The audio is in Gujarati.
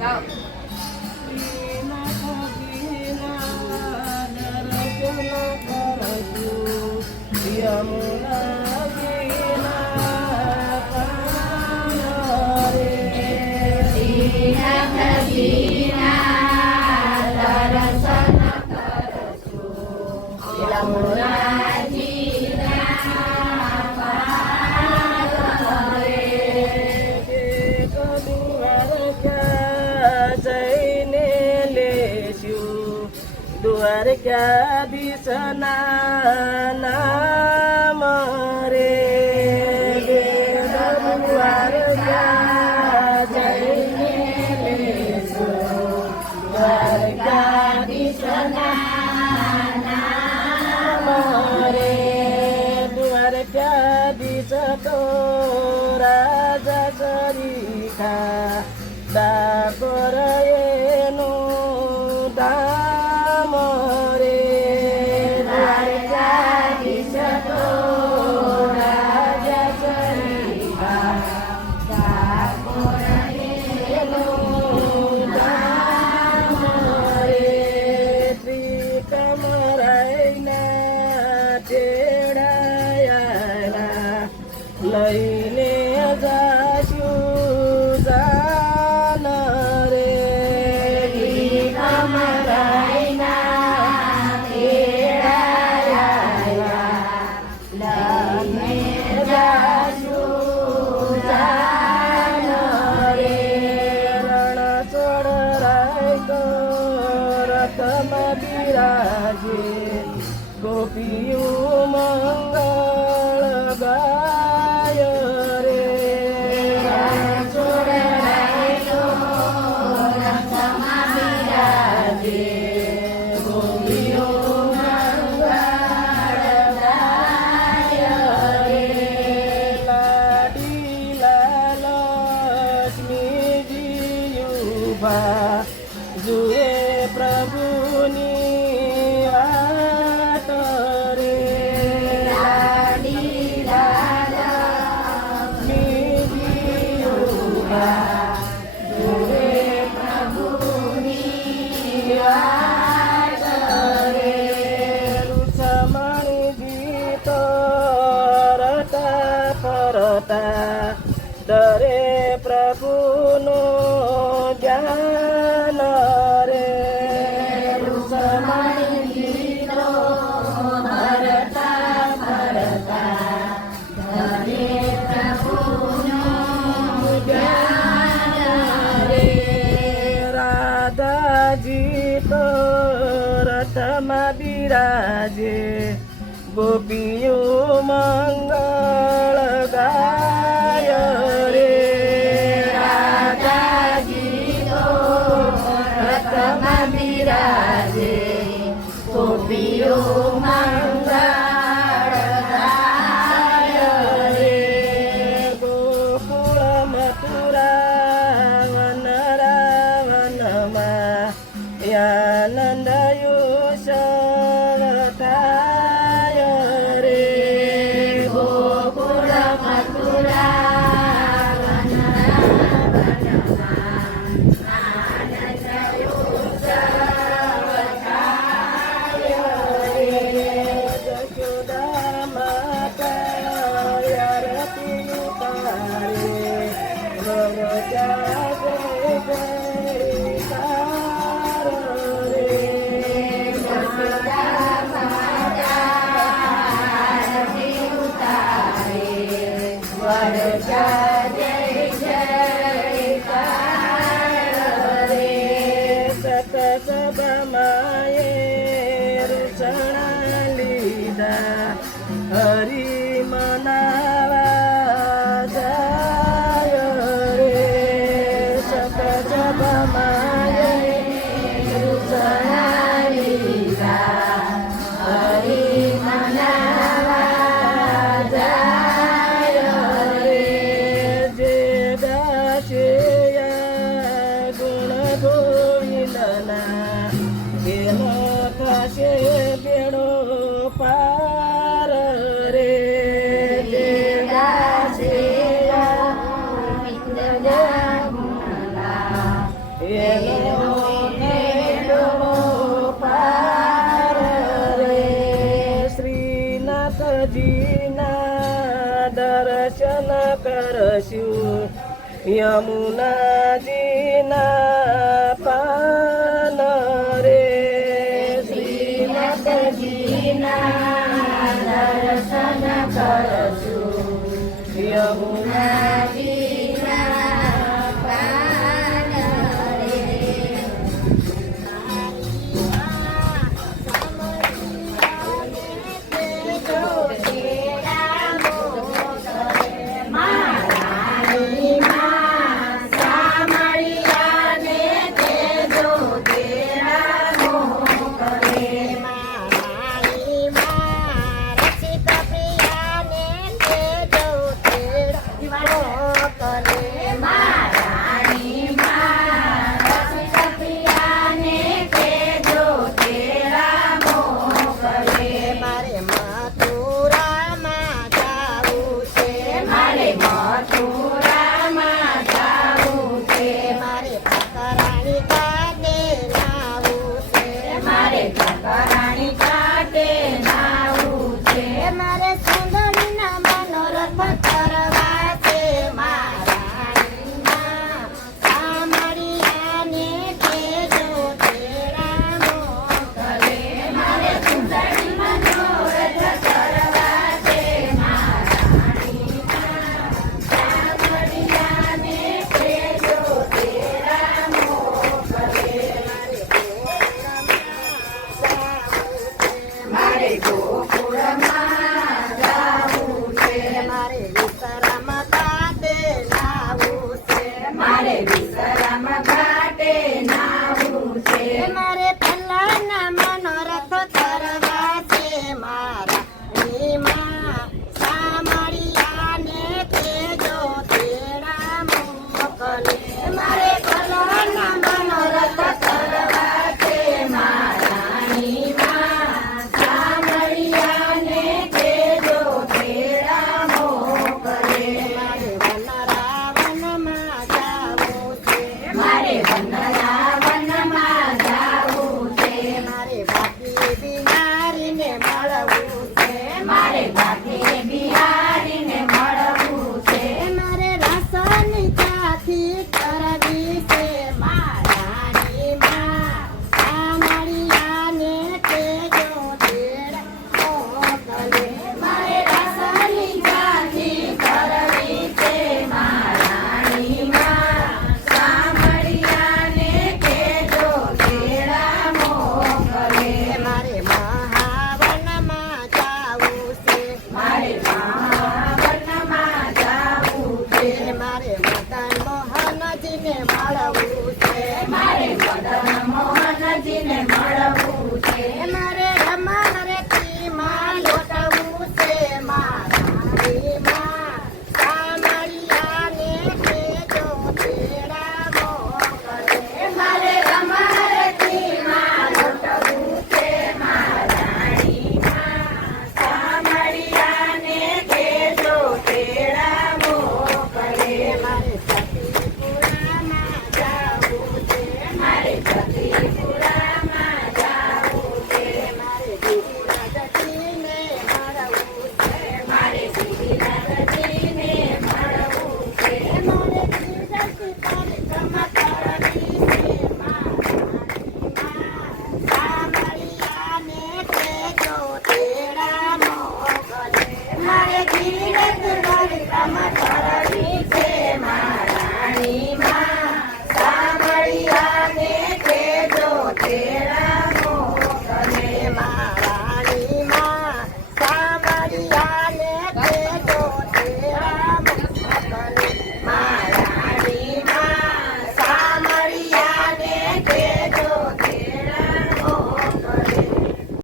ગાઓ. દ્વારકાધીશના નામ રે દ્વારકા જઈને લેશું દ્વારકાધીશના નામ રે દ્વારકાધીશ તો રાજા સરીખા ડાકોર એનું ધામ રે દ્વારકાધીશ તો રાજા સરીખા ડાકોર એનું ધામ રે ત્રિકમરાયના તેડાયા લઈને જાશું જાન રે ત્રિકમરાયના તેડાયા લઈને જાશું જાન રે રણછોડ રાય તો રથમાં બિરાજે ગોપીયું મંગળ ગાય રે રણછોડ રાય તો રથમાં બિરાજે ગોપીયું મંગળ ગાય રે લાડીલા લક્ષ્મીજી ઉભા જુએ પ્રભુની વાટ રે લાડીલા લક્ષ્મીજી ઉભા જુએ પ્રભુની વાટ રે રૂસમણી ગીતો રટા ફરતા દરે પ્રભુનું ધ્યાન રે રૂસમણી ગીતો રટા ફરતા દરે પ્રભુનું ધ્યાન રે રાધાજી તો રથમાં બિરાજે ગોપીયું મંગળ ગાય રે રાધાજી તો રથમાં બિરાજે ગોપીયું મંગળ ગાય રે ગોકુળ મથુરા વન રાવનમાં આનંદ યુષ થાય રે ગોકુળ એનો નેડો પાર રે શ્રીનાથજીના દર્શન કરશું યમુનાજીના પાન રે શ્રીનાથજીના દર્શન કરશું યમુનાજીના પાન રે મારે ધીરજ મારી